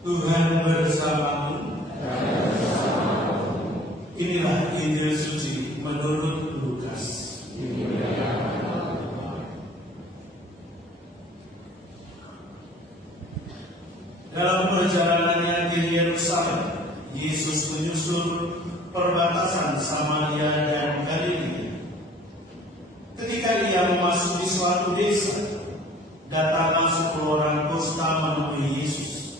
Tuhan bersamamu. Inilah Injil suci menurut Lukas. Dalam perjalanannya di Yerusalem, Yesus menyusul perbatasan Samaria dan Galilea. Ketika ia memasuki suatu desa, datanglah 10 orang kusta menemui Yesus.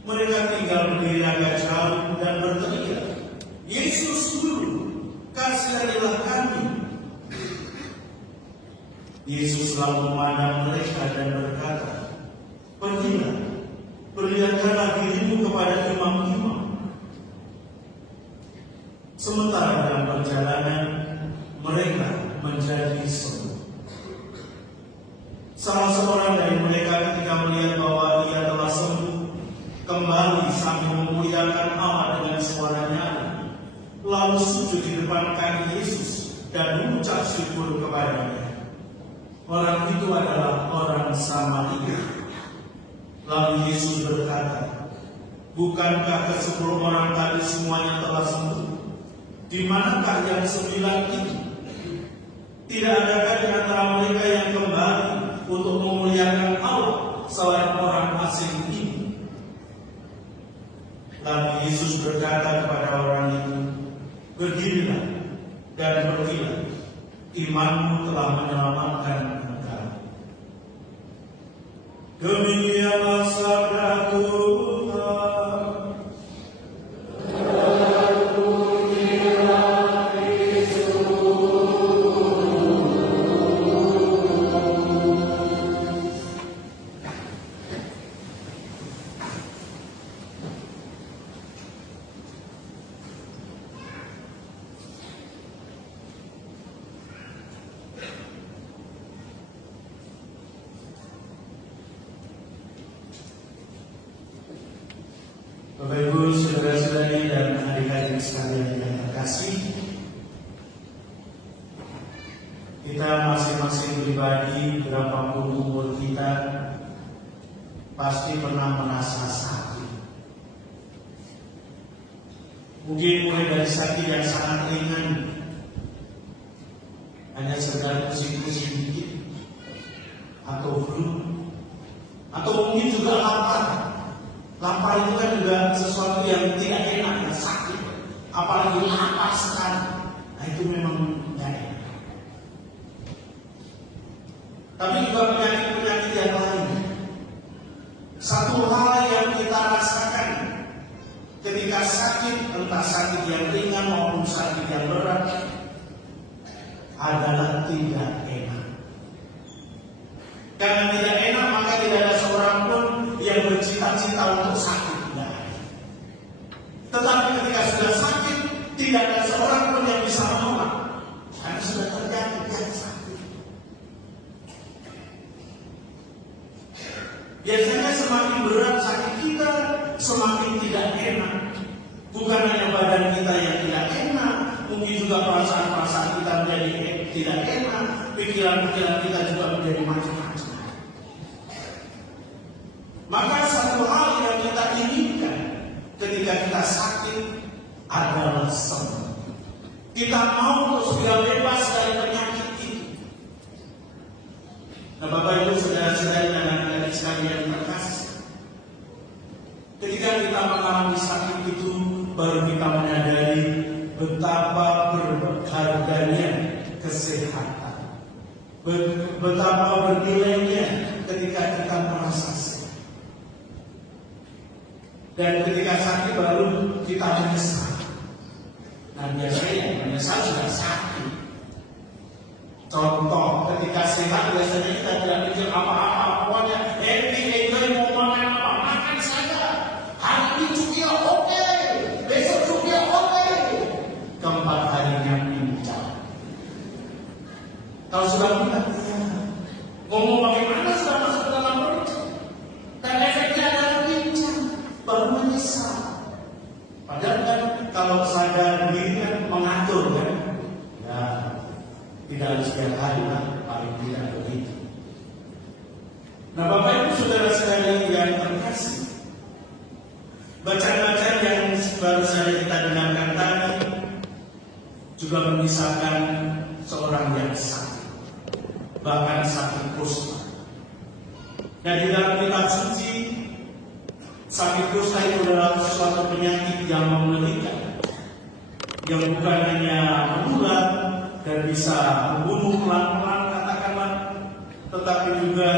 Mereka tinggal berdiri agak jauh dan berteriak, "Yesus Guru, kasihanilah kami." Yesus lalu memandang mereka dan berkata, "Pergilah, perlihatkanlah dirimu kepada imam-imam." Sementara dalam perjalanan, mereka menjadi sembuh. Salah seorang dari mereka ketika melihat bahwa ia telah sembuh, kembali sambil memuliakan Allah dengan suara nyaring, lalu sujud di depan kaki Yesus dan mengucap syukur kepadanya. Orang itu adalah orang Samaria. Lalu Yesus berkata, "Bukankah ke-10 orang tadi semuanya telah sembuh? Di manakah yang 9 itu? Tidak adakah di antara mereka yang kembali untuk memuliakan Allah selain orang asing ini?" Lalu Yesus berkata kepada orang itu, "Berdirilah dan pergilah, imanmu telah menyelamatkan engkau." Demikianlah sabda Tuhan. Bapak Ibu, saudara-saudari dan adik-adik sekalian yang terkasih, kita masing-masing pribadi, berapapun umur kita, pasti pernah merasa sakit. Mungkin mulai dari sakit yang sangat ringan, hanya sekedar pusing-pusing dikit, atau flu, atau mungkin juga lapar. Lapar itu kan juga sesuatu yang tidak enak dan sakit. Apalagi lapar sekali. Nah itu memang tidak enak. Tapi juga penyakit-penyakit yang lain. Satu hal yang kita rasakan ketika sakit, entah sakit yang ringan maupun sakit yang berat, adalah tidak enak. Karena tidak enak, maka tidak ada seorang pun yang bercita-cita untuk sakit. Tetapi ketika sudah sakit, tidak ada seorang pun yang bisa menolak. Karena sudah terjadi yang sakit. Biasanya semakin berat sakit kita, semakin tidak enak. Bukan hanya badan kita yang tidak enak, mungkin juga perasaan-perasaan kita menjadi tidak enak, pikiran-pikiran kita juga menjadi macam-macam. Maka satu hal yang kita inginkan ketika kita sakit adalah sembuh. Kita mau untuk segera bebas dari penyakit itu. Nah, Bapak Ibu, saudara-saudari dan adik-adik sekalian terkasih, ketika kita mengalami sakit itu, baru kita menyadari betapa berharganya kesehatan, betapa bernilainya ketika kita merasa sehat. Dan ketika sakit baru kita menyesal. Nah biasanya menyesal sudah sakit. Contoh, ketika sehat biasanya kita tidak mikir apa-apa, pokoknya happy, enjoy, mau makan apa, makan saja. Hari ini cukup oke, besok cukup oke. Keempat harinya pincang. Kalau sudah pindah, ngomong bagaimana sudah masuk ke dalam perut, dan efeknya adalah pincang. Baru menyesal. Padahal kan kalau sadar diri kan mengatur kan, ya tidak harus setiap hari lah, paling tidak begitu. Nah Bapak Ibu saudara-saudari yang terkasih, Bacaan-bacaan yang baru saja kita dengarkan tadi juga mengisahkan seorang yang sakit, bahkan sakit kusta. Dan di dalam kitab suci, sakit kusta itu adalah suatu penyakit yang mengerikan, yang bukan hanya menular dan bisa membunuh pelan-pelan katakanlah, tetapi juga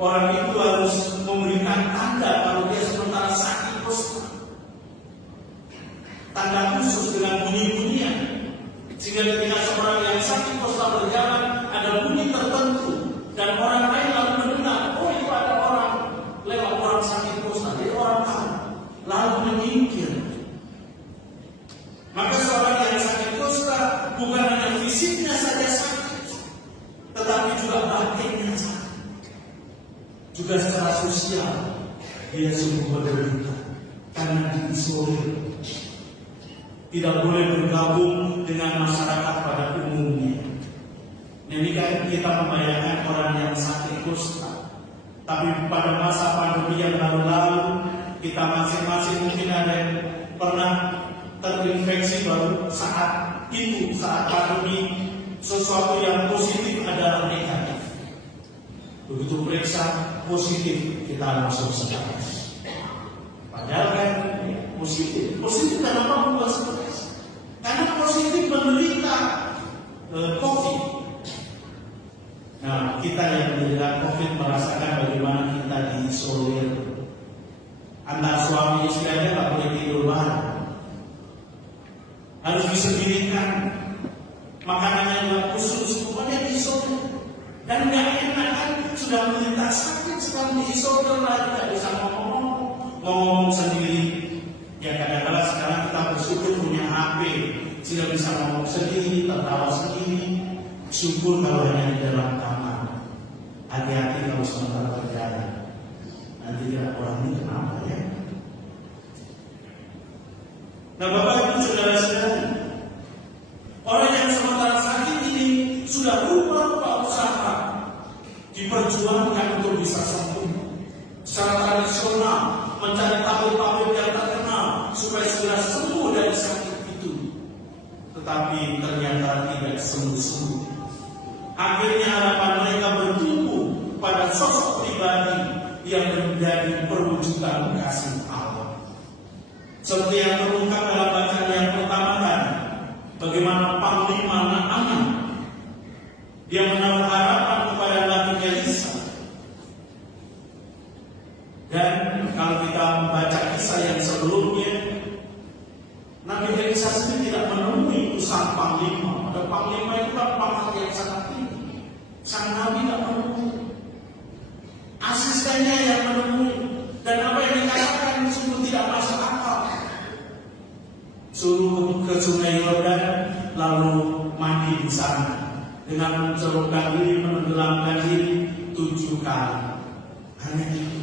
orang itu harus memberikan tanda kalau dia sementara sakit kusta. Tanda khusus dengan bunyi-bunyian, sehingga ketika seorang yang sakit kusta berjalan ada bunyi tertentu dan orang lain lalu mendengar, oh itu ada orang lewat, orang sakit kusta, jadi orang tahu lalu menyingkir. Maka seorang yang sakit kusta bukan hanya fisiknya saja sakit, tetapi juga batinnya sakit, juga secara sosial dia sungguh menderita karena diisolir, tidak boleh bergabung dengan masyarakat pada umumnya. Ini kan kita membayangkan orang yang sakit kusta, tapi pada masa pandemi yang lalu-lalu kita masing-masing mungkin ada yang pernah terinfeksi baru saat itu, saat pandemi, sesuatu yang positif adalah negatif. Begitu periksa positif kita langsung stres. Padahal kan positif kenapa membuat stres? Karena positif menderita COVID. Nah, kita yang menderita COVID merasakan bagaimana kita diisolir. Antara suami istri aja nggak boleh tidur bareng, harus disendirikan, makanannya juga khusus, pokoknya diisolir. Dan nggak enak kan, sudah menderita sakit sekarang diisolir lagi, nggak bisa ngomong sendiri. Ya kadang-kadang sekarang kita bersyukur punya HP, sudah bisa ngomong sendiri, tertawa sendiri. Syukur kalau hanya di dalam kamar. Hati-hati kalau sementara berjalan, nanti dia orang ini kenapa ya? Nah Bapak Ibu saudara-saudari, orang yang sementara sakit ini sudah rupa usaha diperjuangkan untuk bisa sembuh secara tradisional, mencari tabib-tabib yang terkenal supaya segera sembuh dari sakit itu, tetapi ternyata tidak sembuh-sembuh. Akhirnya harapan mereka bertumbuh pada sosok pribadi yang menjadi perwujudan kasih Allah. Seperti yang terungkap dalam bacaan yang pertama tadi, bagaimana Panglima Naaman dia menaruh harapan kepada Nabi Elisa. Dan kalau kita membaca kisah yang sebelumnya, Nabi Elisa sendiri tidak menemui itu sang panglima. Ada panglima itu kan pangkat yang sangat tinggi. Sang Nabi tidak menemui, asistennya yang menemui. Dan apa yang dikatakan sungguh tidak masuk akal. Suruh ke Sungai Yordan lalu mandi di sana dengan mencelupkan diri, menenggelamkan diri 7 kali. Hanya itu.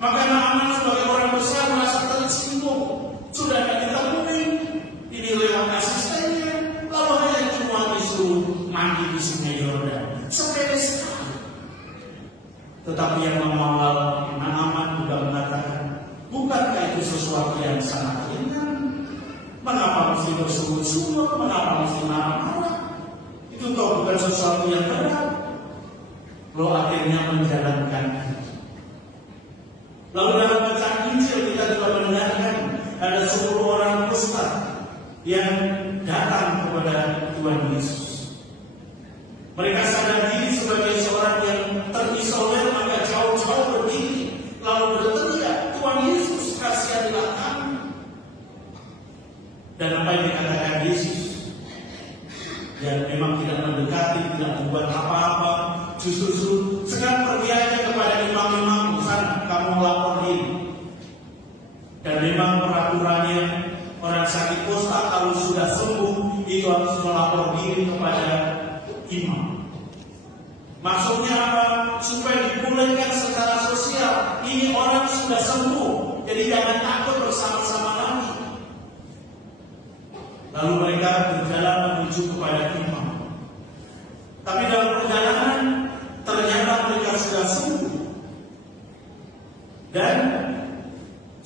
Maka Naaman sebagai orang besar merasa tersinggung. Sudah tidak ditemui, ini lewat asistennya, lalu hanya cuma disuruh mandi di Sungai Yordan. Sepele sekali. Tetapi yang mengawal Naaman juga mengatakan, bukankah itu sesuatu yang sangat ringan? Mengapa mesti bersungut-sungut? Mengapa mesti marah-marah? Itu toh bukan sesuatu yang berat. Lo akhirnya menjalankan. Lalu dalam bacaan Injil kita juga mendengarkan ada 10 orang kusta yang datang kepada Tuhan Yesus. Mereka sadar diri sebagai seorang yang terisolir, maka jauh-jauh berdiri lalu berteriak, Tuhan Yesus kasihanilah kami. Dan apa yang dikatakan Yesus, yang memang tidak mendekati, tidak membuat apa-apa, justru sekarang pergi aja kepada imam-imam sana, kamu melapor diri. Dan memang peraturannya orang sakit kusta kalau sudah sembuh itu harus melapor diri kepada imam. Maksudnya apa? Supaya dipulihkan secara sosial. Ini orang sudah sembuh, jadi jangan takut bersama-sama lagi. Lalu mereka berjalan menuju kepada imam. Tapi dalam perjalanan ternyata mereka sudah sembuh. Dan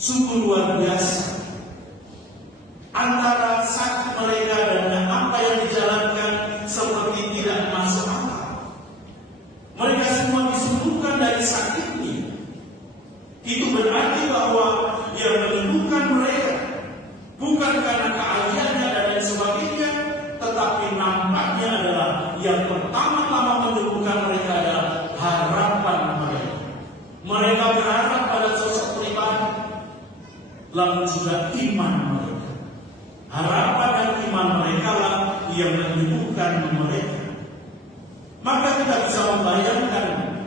sungguh luar biasa. Antara sakit mereka dan apa yang dijalankan seperti tidak masuk akal. Mereka semua disembuhkan dari sakitnya. Itu berarti bahwa yang menyembuhkan mereka bukan karena keahliannya dan lain sebagainya, tetapi nampaknya adalah yang pertama-tama menyembuhkan mereka adalah harapan mereka. Mereka berharap pada sosok pribadi, lalu juga iman mereka. Harapan dan iman mereka lah yang menyembuhkan mereka. Maka kita bisa membayangkan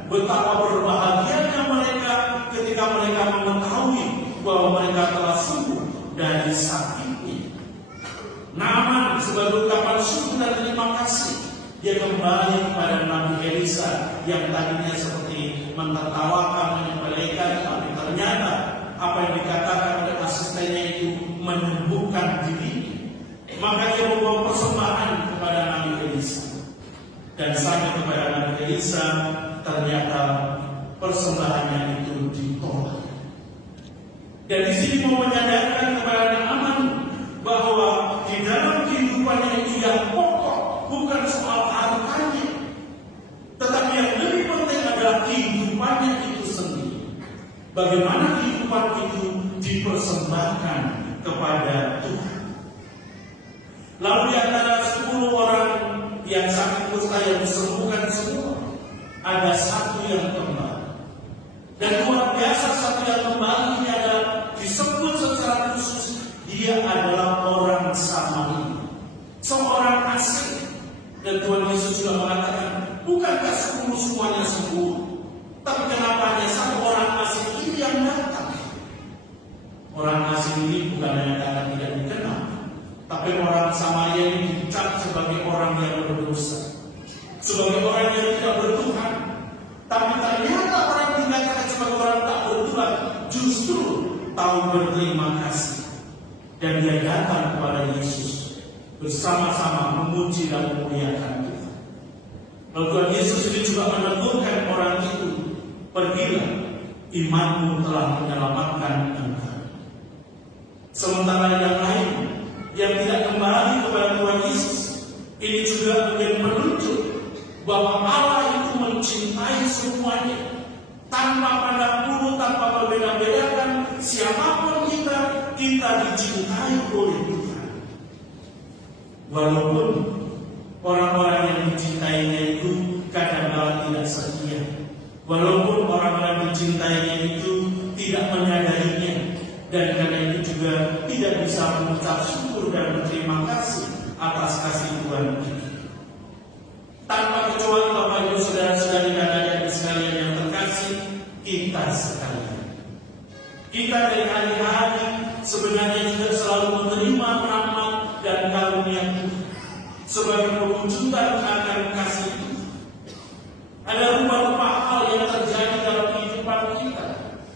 betapa berbahagianya mereka ketika mereka mengetahui bahwa mereka telah sembuh dari sakitnya. Naaman sebagai ungkapan syukur dan terima kasih, dia kembali kepada Nabi Elisa yang tadinya seperti mentertawakan, menyepelekan, tapi ternyata apa yang dikatakan oleh asistennya itu menyembuhkan diri. Maka dia membawa persembahan kepada Nabi Elisa. Dan sampai kepada Nabi Elisa, ternyata persembahannya itu ditolak. Dan di sini mau menyadarkan kepada Naaman bahwa di dalam kehidupannya itu yang pokok bukan soal hartanya, tetapi yang lebih penting adalah kehidupannya itu sendiri. Bagaimana kehidupan itu dipersembahkan kepada Tuhan. Lalu di antara 10 orang yang sakit kusta yang disembuhkan semua, ada satu yang kembali. Dan luar biasa, satu yang kembali ini adalah disebut secara khusus, dia adalah orang Samaria, seorang asing. Dan Tuhan Yesus juga mengatakan, bukankah 10 semuanya sembuh? Tapi kenapa hanya satu orang asing ini yang datang? Orang asing ini bukan hanya karena tidak dikenal, tapi orang Samaria ini dicap sebagai orang yang berdosa, sebagai orang yang tidak bertuhan. Tapi ternyata orang dikatakan sebagai orang tak bertuhan justru tahu berterima kasih. Dan dia datang kepada Yesus bersama-sama memuji dan memuliakan Tuhan. Lalu Tuhan Yesus ini juga menegurkan orang itu, pergilah, imanmu telah menyelamatkan engkau. Sementara yang lain yang tidak kembali kepada Tuhan Yesus, ini juga menjadi penunjuk bahwa Allah itu mencintai semuanya tanpa pandang bulu, tanpa berbeda-bedakan siapapun kita dicintai oleh Tuhan. Walaupun orang-orang yang dicintainya itu kadang-kadang tidak setia, walaupun orang-orang yang dicintainya itu tidak menyadarinya, dan karena itu juga tidak bisa mengucap syukur dan berterima kasih atas kasih Tuhan kita. Tanpa kecuali Bapak Ibu saudara-saudari dan adik-adik sekalian yang terkasih, kita sekalian, kita dari hari-hari sebenarnya juga selalu menerima rahmat dan karunia Tuhan sebagai perwujudan akan kasih Tuhan. Ada rupa-rupa hal yang terjadi dalam kehidupan kita.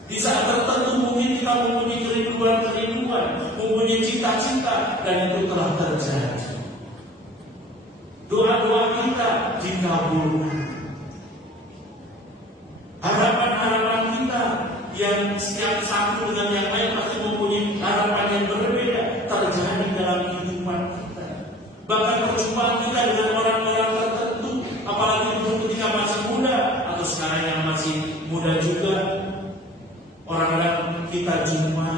Di saat tertentu mungkin kita mempunyai kerinduan, mempunyai cita-cita, dan itu telah terjadi. Doa-doa kita dikabulkan. Harapan-harapan kita yang setiap satu dengan yang lain pasti mempunyai harapan yang berbeda terjadi dalam kehidupan kita. Bahkan perjumpaan kita dengan orang-orang tertentu, apalagi dulu ketika masih muda atau sekarang yang masih muda juga, orang-orang kita jumpa,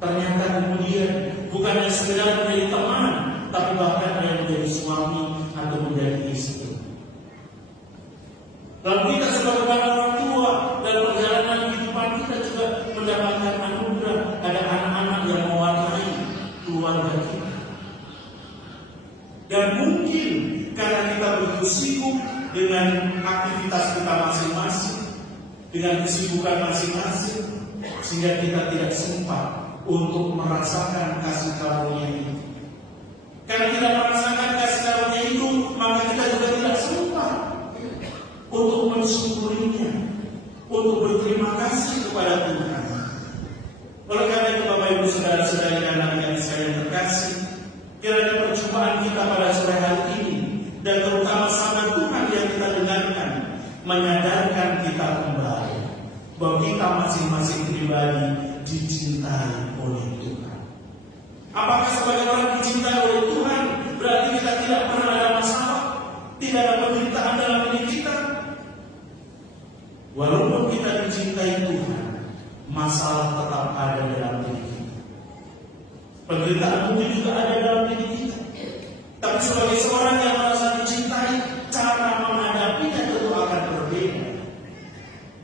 ternyata kemudian bukannya sekedar menjadi teman, tapi bahkan ada yang menjadi suami atau menjadi istri. Lalu kita sebagai orang tua dan perjalanan kehidupan kita juga mendapatkan anugerah, ada anak-anak yang mewarnai keluarga kita. Dan mungkin karena kita begitu sibuk dengan aktivitas kita masing-masing, dengan kesibukan masing-masing, sehingga kita tidak sempat untuk merasakan kasih karunia itu. Karena tidak merasakan kasih karunia itu, maka kita juga tidak sempat untuk mensyukurinya, untuk berterima kasih kepada Tuhan. Oleh karena itu, Bapak Ibu saudara-saudari dan anak-anak sekalian terkasih, kiranya perjumpaan kita pada sore hari ini dan terutama sabda Tuhan yang kita dengarkan menyadarkan kita kembali bahwa kita masing-masing pribadi dicintai oleh Tuhan. Apakah sebagai orang dicintai oleh Tuhan berarti kita tidak pernah ada masalah, tidak ada penderitaan dalam diri kita? Walaupun kita dicintai Tuhan, masalah tetap ada dalam diri kita. Penderitaan mungkin juga ada dalam diri kita. Tapi sebagai seorang yang merasa dicintai, cara menghadapinya tentu akan berbeda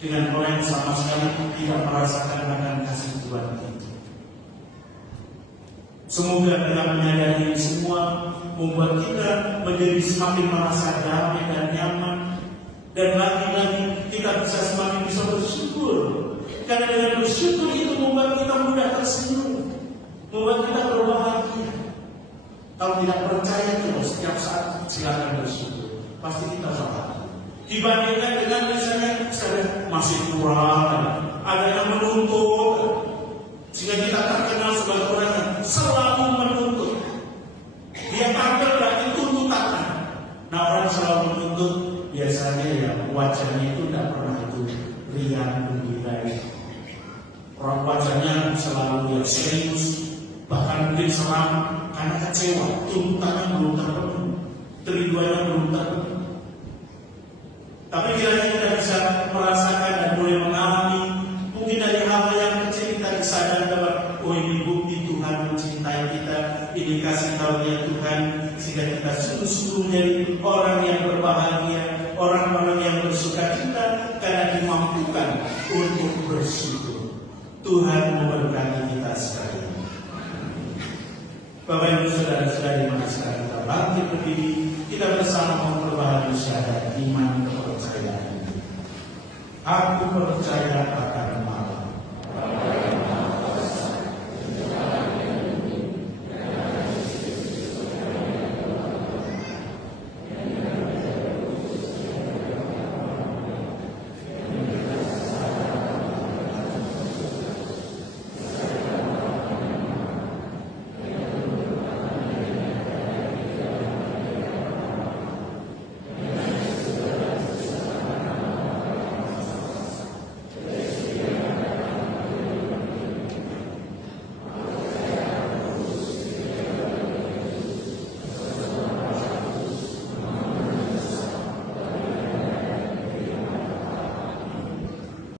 dengan orang yang sama sekali tidak merasakan akan kasih Tuhan itu. Semoga dengan menyadari ini semua membuat kita menjadi semakin merasa damai dan nyaman, dan lagi-lagi kita bisa semakin bisa bersyukur. Karena dengan bersyukur itu membuat kita mudah tersenyum, membuat kita berbahagia. Kalau tidak percaya terus setiap saat silakan bersyukur, pasti kita salah. Dibandingkan dengan misalnya masih kurang, ada yang menuntut, sehingga kita terkenal sebagai orang yang selalu menuntut. Dia tampil berarti tuntutan. Nah, orang selalu menuntut biasanya ya wajahnya itu tidak pernah itu riang gembira. Orang wajahnya selalu yang serius, bahkan mungkin seram karena kecewa, tuntutannya belum terpenuhi, kerinduannya belum terpenuhi. Tapi kiranya kita bisa merasakan dan boleh mengalami mungkin dari hal yang kecil kita disadari bahwa oh ini bukti Tuhan mencintai kita, ini kasih karunia Tuhan, sehingga kita sungguh-sungguh menjadi orang yang berbahagia, orang-orang yang bersukacita karena dimampukan untuk bersyukur. Tuhan memberkati kita sekalian. Bapak Ibu saudara-saudari yang sekarang kita bangkit berdiri, kita bersama memperbaharui syahadat iman kepercayaan. Aku percaya akan